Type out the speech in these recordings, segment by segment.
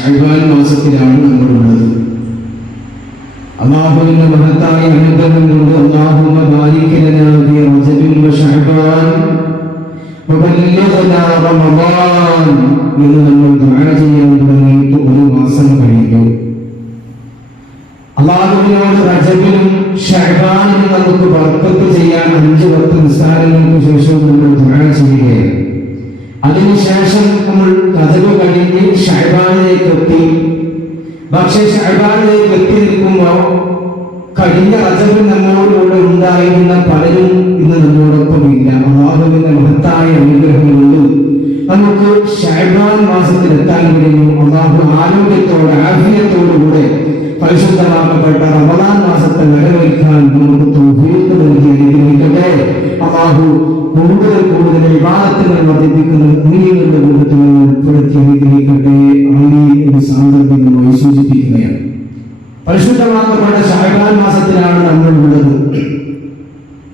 ഷഹബാൻ മാസത്തിലാണ് നമ്മളുള്ളത്. അള്ളാഹുവിന്റെ മഹത്തായ അനുഗ്രഹം കൊണ്ട് ലനാ ഫീ റജബിൻ വബല്ലിഗ്നാ റമളാൻ എന്ന് നമ്മൾ ദുആ ചെയ്യാൻ തുടങ്ങിയിട്ട് ഒരു മാസം കഴിഞ്ഞു. അള്ളാഹുവിനോട് റജബിലും ഷഹബാനും നമുക്ക് ബർക്കത്ത് ചെയ്യാൻ അഞ്ച് പത്ത് നിസ്കാരങ്ങൾക്ക് ശേഷം നമ്മൾ ദുആ ചെയ്യുകയാണ്. അതിനുശേഷം നമ്മൾ റജബ് കഴിഞ്ഞ് ഷഹബാനിലേക്ക് എത്തി പക്ഷെ ഷഹബാനിലേക്ക് എത്തി നിൽക്കുമ്പോൾ കഴിഞ്ഞ റജബിൽ നമ്മളോടുകൂടെ ഉണ്ടായിരുന്ന പലരും ഇന്ന് നമ്മോടൊപ്പം ഇല്ല അള്ളാഹുവിന്റെ മഹത്തായ അനുഗ്രഹമുണ്ട് നമുക്ക് ഷഹബാൻ മാസത്തിൽ എത്താൻ കഴിഞ്ഞു അള്ളാഹു ആരോഗ്യത്തോടെ ആഫിയത്തോടുകൂടെ പരിശുദ്ധമാക്കപ്പെട്ട റമദാൻ മാസത്തെ വരവേൽക്കാൻ നമുക്ക് തൗഫീഖ് നൽകി അനുഗ്രഹിക്കട്ടെ. അള്ളാഹു കൂടുതൽ കൂടുതൽ വിവാദത്തുകൾ വർദ്ധിപ്പിക്കുന്നത് കുഞ്ഞുങ്ങളുടെ കൂട്ടത്തിൽ ഉൾപ്പെടുത്തി അനുഗ്രഹിക്കട്ടെ ആമീൻ എന്ന് സാന്ദർഭികമായി സൂചിപ്പിക്കുകയാണ്. പരിശുദ്ധമാക്കപ്പെട്ട ഷാഹബാൻ മാസത്തിലാണ് നമ്മൾ ഉള്ളത്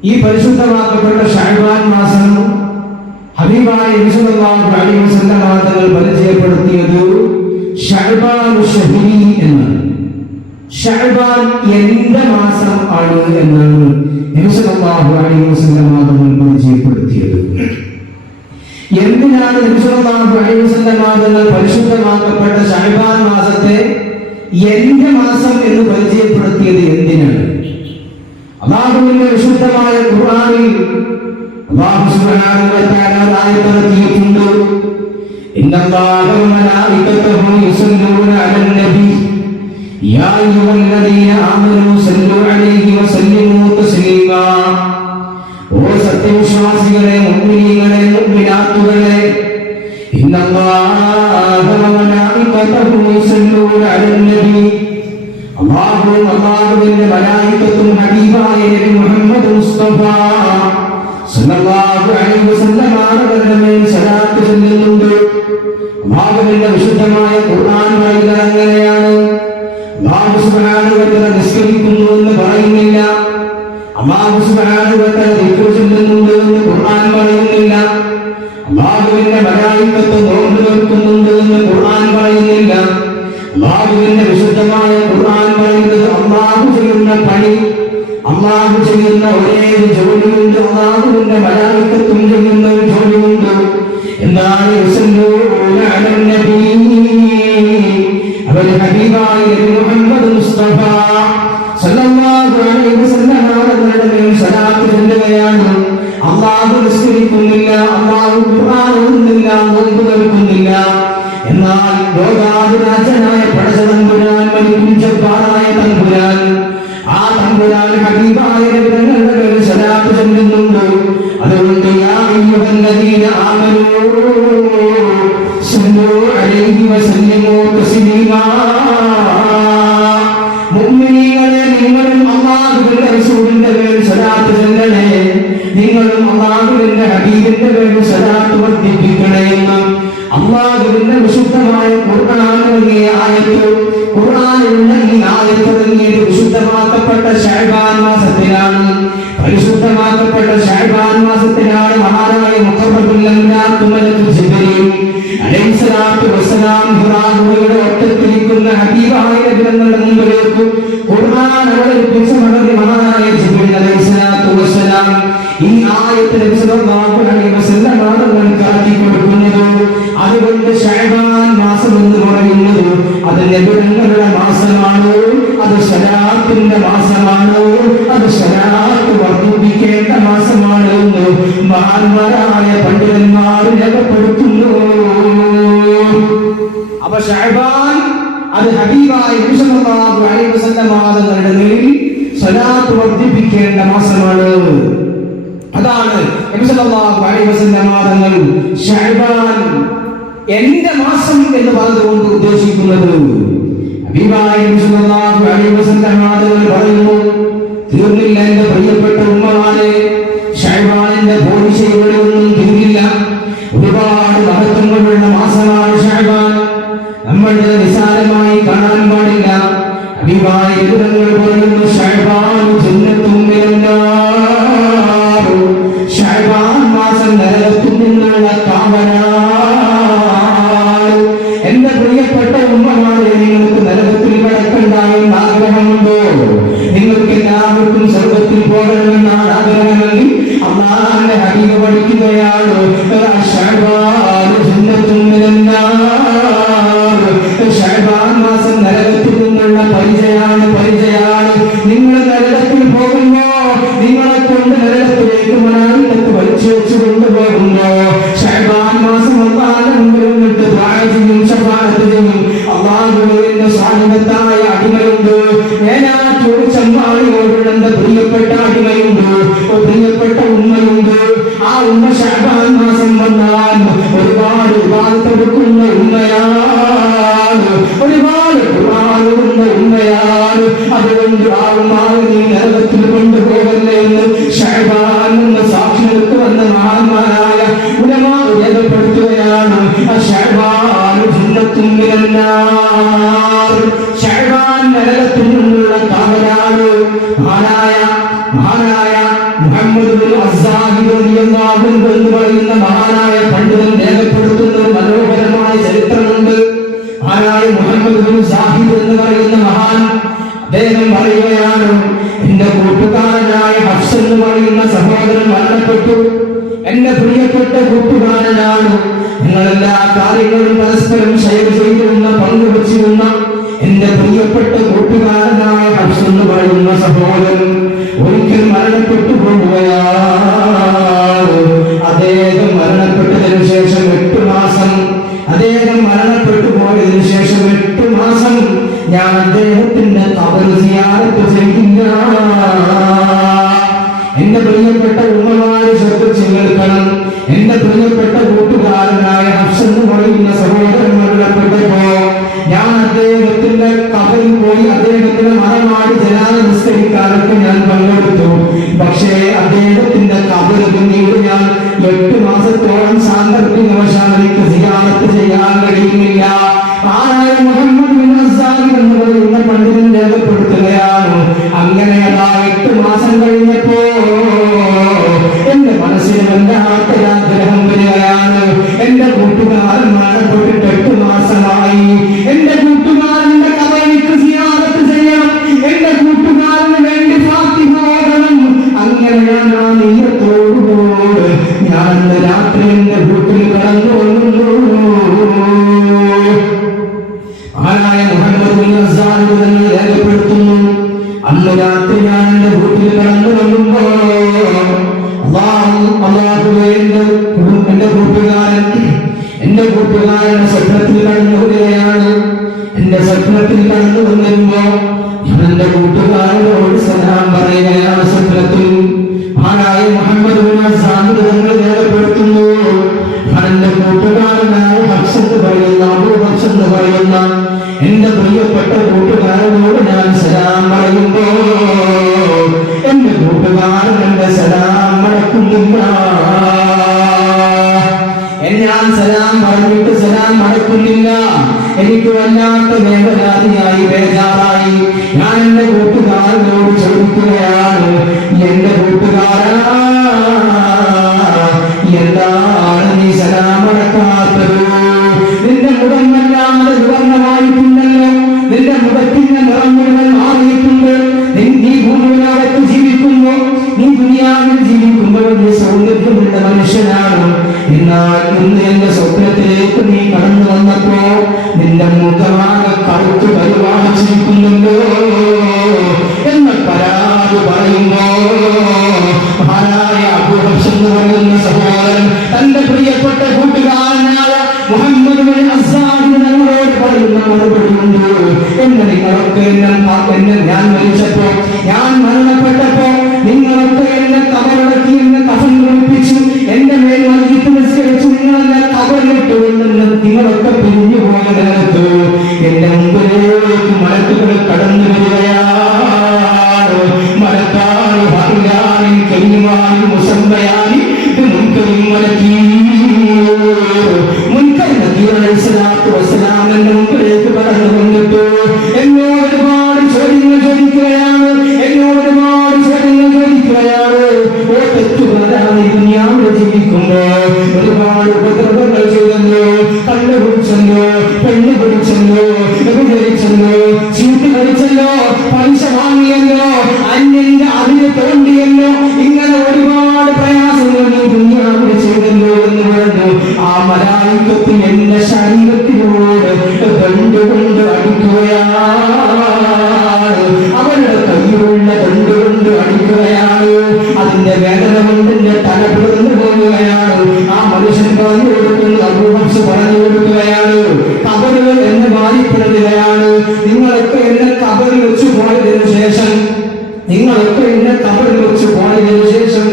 ഈ പരിശുദ്ധമാക്കപ്പെട്ട ഷാഹബാൻ മാസം ഹബീബായ തങ്ങൾ പരിചയപ്പെടുത്തിയത് ഷഹരി എന്നാണ്. ഷഅബാൻ എന്റെ മാസം ആണ് എന്നാണ് തങ്ങൾ പരിചയപ്പെടുത്തിയത്. തങ്ങൾ പരിശുദ്ധമാക്കപ്പെട്ട ഷഅബാൻ മാസത്തെ എന്റെ മാസം എന്ന് പരിചയപ്പെടുത്തിയത് എന്തിനാണ്? അള്ളാഹുവിന്റെ വിശുദ്ധമായ ഖുർആനിൽ അല്ലാഹു സുബ്ഹാനഹു വ തആല ആയത്ത് ഇറക്കിയിട്ടുണ്ട് ഇന്നല്ലാഹ അലൻ നബി. യാ അയ്യുഹല്ലദീന ആമനൂ സല്ലു അലൈഹി വ സല്ലിമൂ തസ്ലീമാ. ഓ സത്യവിശ്വാസികളെ മുഅ്മിനീങ്ങളെ മുഅ്മിനാത്തുകളെ ഇന്നല്ലാഹ വ على النبي الله അള്ളാഹുവും അള്ളാഹുവിന്റെ മലായികത്തും ഹബീബായ നബി മുഹമ്മദ് മുസ്തഫ സല്ലല്ലാഹു അലൈഹി വസല്ലം അവരുടെ മേൽ സലാത്ത് ചൊല്ലുന്നുണ്ട് അള്ളാഹുവിന്റെ വിശുദ്ധമായ ഖുർആൻ പറയുന്നത് അങ്ങനെയാണ് അള്ളാഹു സുബ്ഹാനഹു വ തആല നിസ്കരിക്കുന്നു എന്ന് പറയുന്നില്ല. അള്ളാഹു സുബ്ഹാനഹു വ മലായികത്ത് നോമ്പ് നോക്കുന്നുണ്ട് എന്ന് ഖുർആൻ പറയുന്നില്ല. അള്ളാഹുവിന്റെ വിശുദ്ധമായ ചെയ്യുന്ന പണി അള്ളാഹു ചെയ്യുന്ന ഒരേ ജോലിയുണ്ട് അള്ളാഹുവിന്റെ മലയാളിക്കത്തും ജബ്ബാറായ തമ്പുരാൻ. ആ തമ്പുരാൻ ഹബീബായ നബിതങ്ങളുടെ മേൽ സലാത്ത് ചെല്ലുന്നുണ്ട്. അതുകൊണ്ട് യാ അയ്യുഹല്ലദീന ആമനൂ. സല്ലൂ അലൈഹി വസല്ലിമൂ തസ്ലീമാ. മുഅ്മിനീങ്ങളെ നിങ്ങളും അല്ലാഹുവിന്റെ റസൂലിന്റെ മേൽ സലാത്ത് ചെല്ലണേ. നിങ്ങളും അല്ലാഹുവിന്റെ ഹബീബിന്റെ മേൽ സലാത്ത് വർദ്ധിപ്പിക്കണേ എന്ന് അള്ളാഹുവിന്റെ വിശുദ്ധമായ ഖുർആാനിറങ്ങിയ ആയത്ത് ഖുർആാനിലുള്ള ഈ ആയത്ത് ഇറങ്ങിയത് വിശുദ്ധമാക്കപ്പെട്ട ഷഹബാൻ മാസത്തിലാണ്. പരിശുദ്ധമാക്കപ്പെട്ട ഷഹബാൻ മാസത്തിലാണ് മഹാനായ ഹിറാഹുവയുടെ ഒറ്റത്തിരിക്കുന്ന ഹബീബായ നബിതങ്ങളുടെ മുമ്പിലേക്ക് ഖുർആൻ അവതരിപ്പിച്ച മഹാനായ ജിബ്രീൽ അലൈഹിസ്സലാത്തു വസ്സലാം ഈ ആയത്തിൽ സല്ലല്ലാഹു അലൈഹി വസല്ലം കാട്ടി കൊടുക്കുന്നത് അതുകൊണ്ട് പറയുന്നത് അത് നബിതങ്ങളുടെ മാസമാണ്. അത് ശരാത്തിന്റെ മാസമാണ്. അത് ശരാത്ത് വർദ്ധിപ്പിക്കേണ്ട മാസമാണ് എന്ന് മഹാന്മാരായ പണ്ഡിതന്മാർ രേഖപ്പെടുത്തുന്നു. അപ്പൊ ഷഹബാൻ അത് ഹബീബായ ആളുകളുടെ മേൽ സ്വലാത്ത് വർദ്ധിപ്പിക്കേണ്ട മാസമാണ്. അതാണ് തങ്ങൾ ശഅബാൻ എന്റെ മാസം എന്ന് പറഞ്ഞുകൊണ്ട് ഉദ്ദേശിക്കുന്നത് പറയുന്നു തീർന്നില്ല എന്റെ പ്രിയപ്പെട്ട ഉമ്മമാരെ ഷൈബാനിന്റെ പോലീസ് ഇവിടെ ഒന്നും തീരില്ല. ഒരുപാട് മഹത്വങ്ങളുള്ള മാസമാണ് ഷൈബാൻ നമ്മൾ നിസാരമായി കാണാൻ പാടില്ല. ഹബീബായ നബി പറയുന്നു ഷഅബാൻ ജന്നത്തും ഷൈബാൻ മാസം നരകത്തിൽ നിന്നുള്ള പ്രിയപ്പെട്ട അടിമയുണ്ട് പ്രിയപ്പെട്ട ഉമ്മയുണ്ട്. ആ ഉമ്മ ശാഖ അദ്ദേഹം പറയുകയാണ് എന്റെ കൂട്ടുകാരനായ ഹഫ്സ് എന്ന് പറയുന്ന സഹോദരൻ മരണപ്പെട്ടു. എന്റെ പ്രിയപ്പെട്ട കൂട്ടുകാരനാണ്. നിങ്ങളെല്ലാ കാര്യങ്ങളും പരസ്പരം ഷെയർ ചെയ്തിരുന്ന പങ്കുവച്ചിരുന്ന എന്റെ പ്രിയപ്പെട്ട കൂട്ടുകാരനായ ഹഫ്സ് എന്ന് പറയുന്ന സഹോദരൻ ഒരിക്കൽ മരണപ്പെട്ടു പോകുകയാണ് അദ്ദേഹം മരണപ്പെട്ടതിനു ശേഷം എട്ട് മാസം അദ്ദേഹം മരണപ്പെട്ടു പോയതിനു ശേഷം എട്ട് മാസം ഞാൻ അദ്ദേഹത്തെ സിയാറത്ത് ചെയ്യുന്ന എന്റെ പ്രിയപ്പെട്ട ഉമ്മമാരെ ശ്രദ്ധിച്ചു കേൾക്കണം എന്റെ പ്രിയപ്പെട്ട കൂട്ടുകാരനായ ഹഫ്സെന്ന് പറയുന്ന സഹോദരന്മാരുടെ പ്രതിഭോ ഞാൻ അദ്ദേഹത്തിന്റെ കഥയിൽ പോയി അദ്ദേഹത്തിന്റെ മരമാടി ജനാല നിസ്കരിക്കാനൊക്കെ ഞാൻ പങ്കെടുത്തു. പക്ഷേ അദ്ദേഹത്തിന്റെ കഥ പിന്നീട് ഞാൻ എട്ട് മാസത്തോളം സാന്ദർഭികവശാലേക്ക് caminho ഞാൻ സലാം പറഞ്ഞിട്ട് സലാം മടക്കുന്നില്ല. എനിക്ക് വല്ലാത്ത വേദനാതിയായി ബേജാറായി. ഞാൻ എന്റെ കൂട്ടുകാരനോട് ചോദിക്കുകയാണ് എന്റെ സഹോദരൻ തന്റെ പ്രിയപ്പെട്ട കൂട്ടുകാരനായ മുഹമ്മദ് പറയുന്ന മറുപടി ഉണ്ട്. എന്നെ നിങ്ങൾക്ക് എന്നെ ഞാൻ മരിച്ചപ്പോൾ എന്ന് വാദിപ്പെടുന്നവയാണ് നിങ്ങളൊക്കെ എന്നെ കബറിൽ വെച്ച് പോയതിനു ശേഷം നിങ്ങളൊക്കെ എന്നെ കബറിൽ വെച്ച് പോയതിനു ശേഷം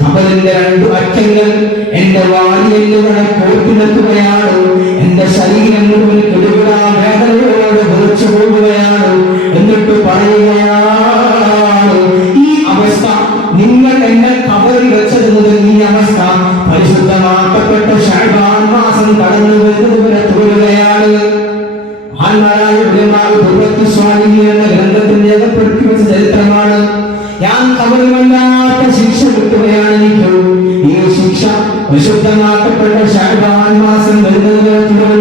കബറിന്റെ രണ്ടു അറ്റങ്ങൾ എന്റെ വാരിയെല്ലുകളെ പോറ്റിനെത്തുകയാണ് തിരുവനന്തപുരത്ത്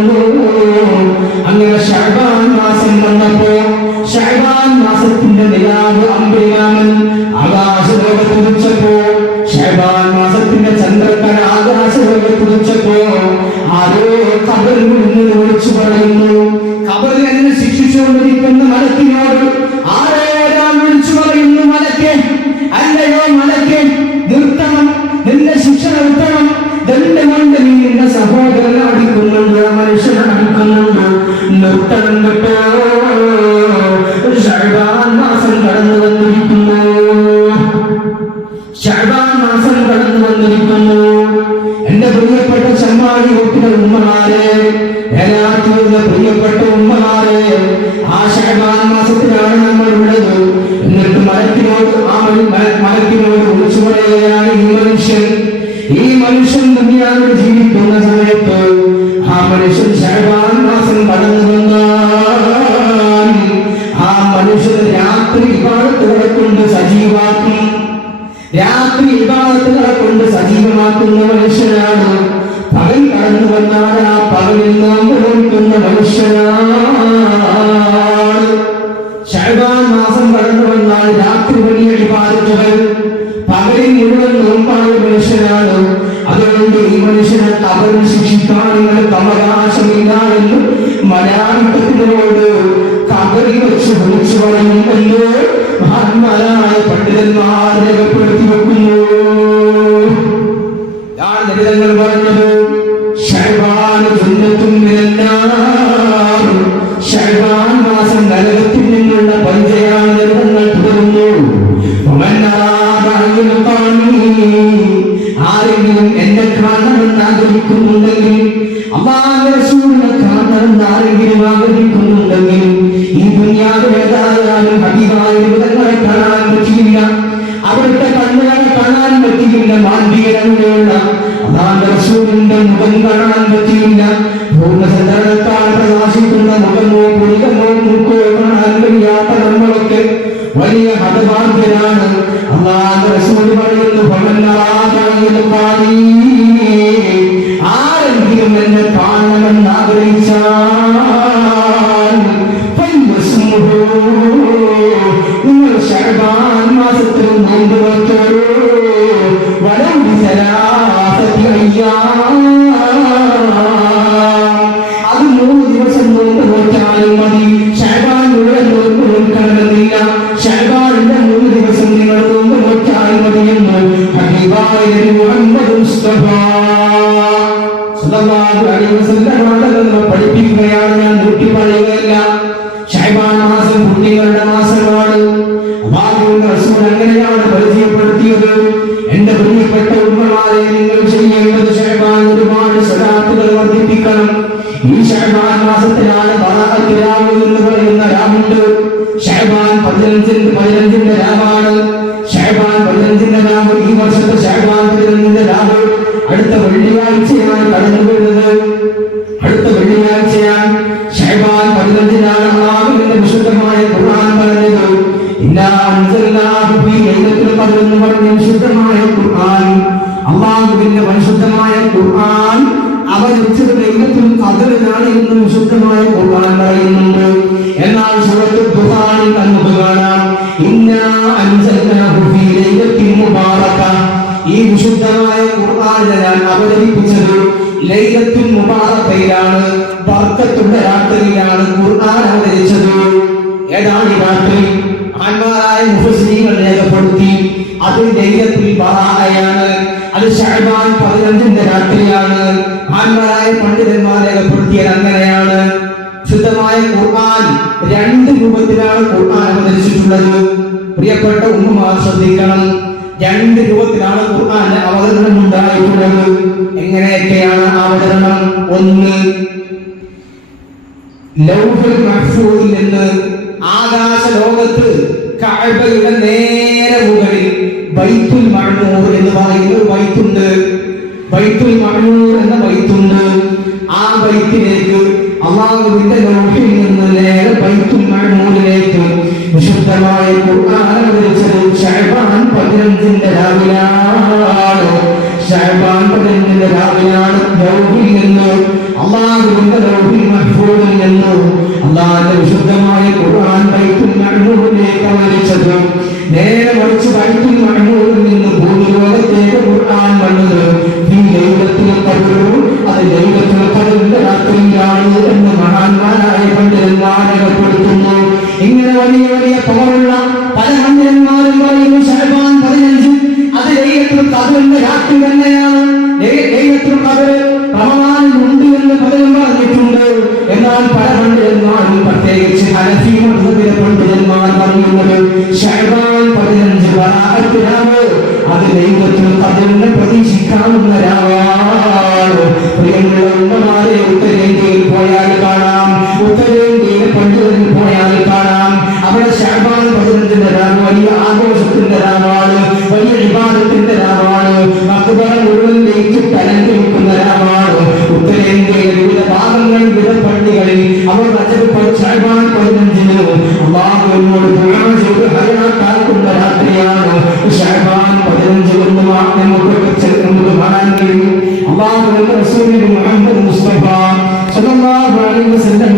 എന്റെ ഉമ്മമാരെ ഹെലാത്തിലുള്ള പ്രിയപ്പെട്ട ഉമ്മമാരെ ആ മാസത്തിലാണ് നമ്മൾ ഉള്ളത് എന്നിട്ട് മരത്തിനോട് ആ മരത്തിനോട് ഒളിച്ചു പറയുകയാണ് ഈ മനുഷ്യൻ. ഈ മനുഷ്യൻ തന്നെയാണ് ജീവിക്കുന്ന സമയത്ത് ആ മനുഷ്യൻ ഷഹബാൻ മാസം കടന്നു വന്നാൽ ആ മനുഷ്യൻ രാത്രി ഇവാദത്തുകളെ കൊണ്ട് സജീവാക്കും രാത്രി ഇവാദത്തുകളെ കൊണ്ട് സജീവമാക്കുന്ന മനുഷ്യനാണ് പകൽ കടന്നു വന്നാൽ ആ പകലിൽ നാം ഓർക്കുന്ന മനുഷ്യനാണ്. ഷഹബാൻ മാസം കടന്നു വന്നാൽ രാത്രി വലിയ വിവാദത്തുകൾ പകലിൽ മുഴുവൻ നോമ്പാണ് മനുഷ്യനാണ്. അതുകൊണ്ട് ഈ മനുഷ്യനെ കബറിൽ ശിക്ഷിക്കാൻ നിങ്ങൾക്ക് അവകാശമില്ല എന്ന് മലയാളത്തിനോട് കബറിൽ വെച്ച് വിളിച്ചു പറയുന്നുവെന്ന് മഹാത്മാരായ പണ്ഡിതന്മാർ രേഖപ്പെടുത്തി இந்த நான் alma করেছেন അത് ഷഹബാൻ പതിനഞ്ചിന്റെ രാത്രിയാണ്. ആന്മാരായ പണ്ഡിതന്മാർ രേഖപ്പെടുത്തിയത് അങ്ങനെയാണ്. ശുദ്ധമായ ഖുർആൻ രണ്ട് രൂപത്തിലാണ് ഖുർആൻ അവതരിച്ചിട്ടുള്ളത്. പ്രിയപ്പെട്ട ഉമ്മമാർ ശ്രദ്ധിക്കണം. രണ്ട് രൂപത്തിലാണ് ഖുർആന്റെ അവതരണം ഉണ്ടായിട്ടുള്ളത്. എങ്ങനെയൊക്കെയാണ് അവതരണം? ഒന്ന് ലൗഹുൽ മഹ്ഫൂദിൽ നിന്ന് ആകാശ ലോകത്ത് കഅബയുടെ നേരെ മുകളിൽ ബൈത്തുൽ മഅ്മൂർ എന്ന് പറയുന്ന ഒരു ബൈത്തുണ്ട്. ബൈത്തുൽ മഅ്മൂർ എന്ന ബൈത്തുണ്ട്. ആ ബൈത്തിലേക്ക് അള്ളാഹുവിന്റെ ലോഹിൽ നിന്ന് നേരെ ബൈത്തുൽ മഅ്മൂറിലേക്ക് വിശുദ്ധമായ ഖുർആൻ അവതരിച്ചത് ശഅബാൻ 15ന്റെ രാവിലാണ് ഷഹബാൻ പതിനഞ്ച്. പറയുന്ന സിനിമ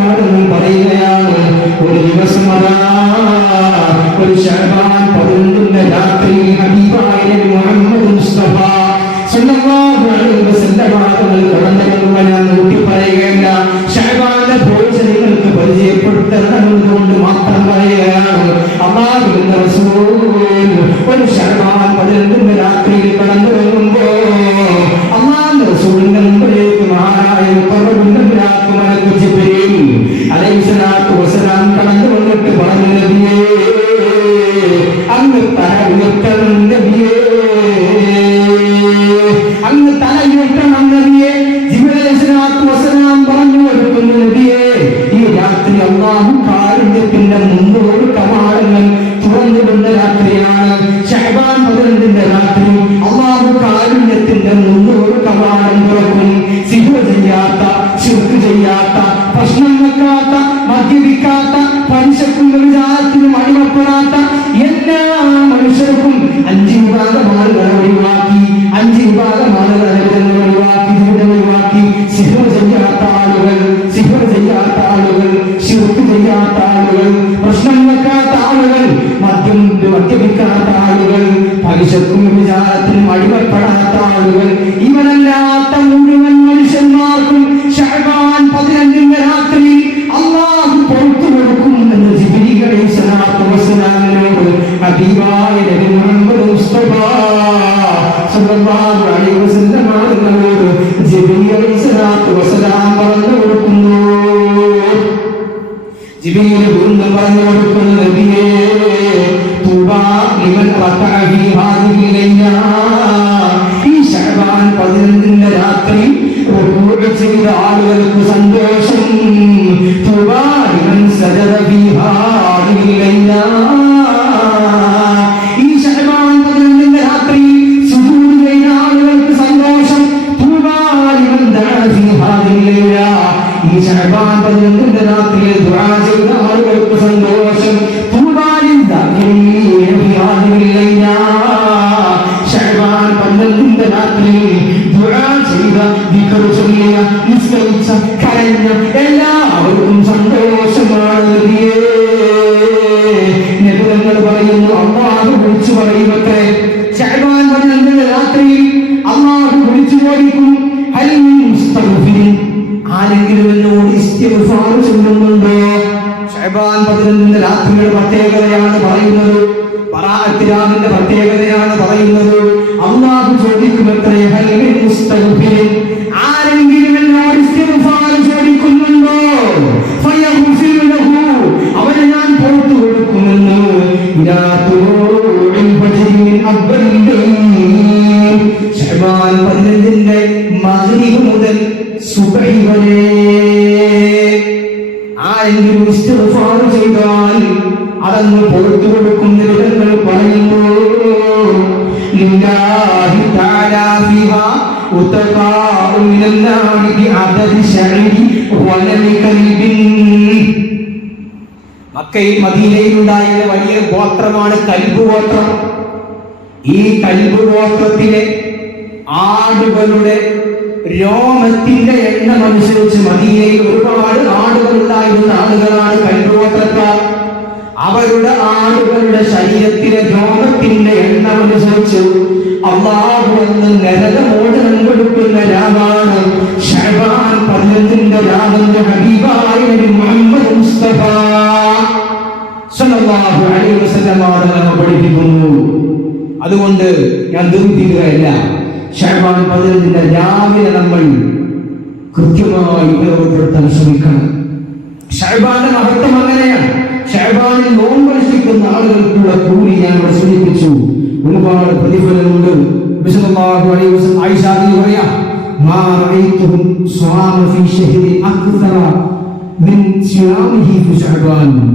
നിന്ന് രാത്രിയുടെ പ്രത്യേകതയാണ് പറയുന്നത്. പറാത്തിരാവിന്റെ പ്രത്യേകതയാണ് പറയുന്നത്. അള്ളാഹു ചോദിക്കും എത്രയെ ആരെങ്കിലും എന്നോട് ചോദിക്കുന്നുണ്ടോ? അവന് ഞാൻ പുറത്തു കൊടുക്കുമെന്ന് പതിനഞ്ചിന്റെ മകനിവ് മുതൽ സുബൈ വരെ ആരെങ്കിലും അതങ്ങ് പുറത്തു കൊടുക്കുന്ന വിധങ്ങൾ കൽബിൻ മക്കയിൽ മദീനയിൽ ഉണ്ടായ വലിയ ഗോത്രമാണ് കൽബ് ഗോത്രം. ഈ കൽബ് ഗോത്രത്തിലെ ആടുകളുടെ രോമത്തിന്റെ എണ്ണം അനുസരിച്ച് മദീനയിൽ ഒരുപാട് ആടുകൾ ഉണ്ടായിരുന്ന ആളുകളാണ് കൽബ് ഗോത്രക്കാർ. അവരുടെ ആളുകളുടെ ശരീരത്തിലെ രോഗത്തിന്റെ എണ്ണം അനുസരിച്ചു അള്ളാഹു എന്ന് നരകമോചനം കൊടുക്കുന്ന രാമാണ് ഷഹബാൻ പതിനഞ്ചിന്റെ രാമന്റെ ഹബീബായ മുഹമ്മദ് മുസ്തഫ സല്ലല്ലാഹു അലൈഹി വസല്ലം നമ്മെ പഠിപ്പിക്കുന്നു. അതുകൊണ്ട് ഞാൻ ദുരിപ്പിക്കുകയല്ല ഷഹബാൻ പതിനഞ്ചിന്റെ രാവിലെ നമ്മൾ കൃത്യമായി ഉപയോഗപ്പെടുത്താൻ ശ്രമിക്കണം. ഷഹബാന്റെ മഹത്വം അങ്ങനെയാണ്. ഷഹബാനിൽ നോമ്പനുഷ്ഠിക്കുന്ന ആളുകൾക്കുള്ള കൂലി ഞാൻ ഇവിടെ സൂചിപ്പിച്ചു ഒരുപാട് പ്രതിഫലമുണ്ട് പറയാം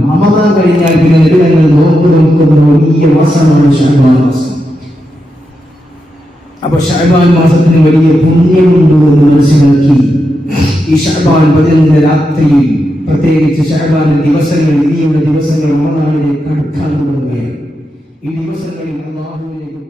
റമദാൻ കഴിഞ്ഞാൽ പിന്നെ നബിതങ്ങൾ നോമ്പ് നോക്കുന്ന വലിയ മാസമാണ് ഷഅബാൻ മാസം. അപ്പൊ ഷഅബാൻ മാസത്തിന് വലിയ പുണ്യമുണ്ട് എന്ന് മനസ്സിലാക്കി ഈ ഷഅബാൻ പതിനൊന്ന് രാത്രിയിൽ പ്രത്യേകിച്ച് ഷഹബാന ദിവസങ്ങൾ ഇനിയുള്ള ദിവസങ്ങൾ ഓണാളിലേക്ക് അടുക്കാൻ തുടങ്ങുകയാണ്. ഈ ദിവസങ്ങളിൽ അള്ളാഹുവിലേക്ക്